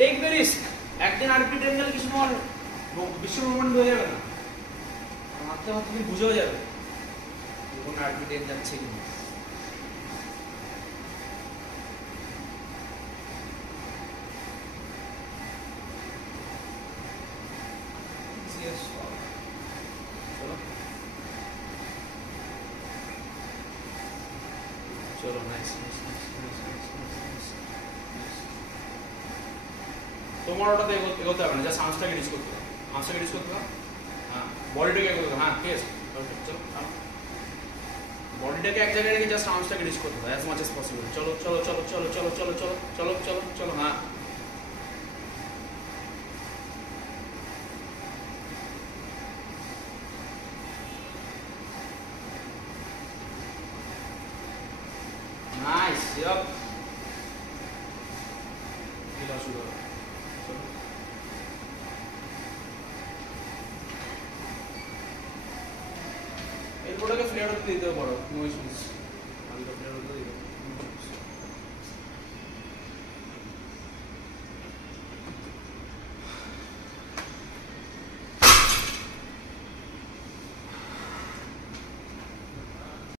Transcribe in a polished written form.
Take the risk. একদিন আরপি train গেলে কিছু তোমার বিশ্ব ব্রহ্মাণ্ড হয়ে যাবে না, মাত্র তুমি বুঝেও যাবে কোন আরপি ট্রেন যাচ্ছে কিনা। চলো nice nice nice nice nice. তোমার ওটাতে এগোতে হবে না, যা সাউন্ডটাকে রিচ করতে হবে, সাউন্ডটাকে রিচ করতে হবে। হ্যাঁ বডিটাকে এগোতে হবে। হ্যাঁ কেস চলো, বডিটাকে এক জায়গায় রেখে জাস্ট সাউন্ডটাকে রিচ করতে হবে অ্যাজ মাচ অ্যাজ পসিবল। চলো চলো চলো চলো চলো চলো চলো চলো চলো চলো। হ্যাঁ নাইস। ইয়প এটা শুরু হবে। এরপরটাকে ফ্লেয়ার হতে দিতে পারো, নো ইস্যুস। আমি তো ফ্লেয়ার হতে দিই।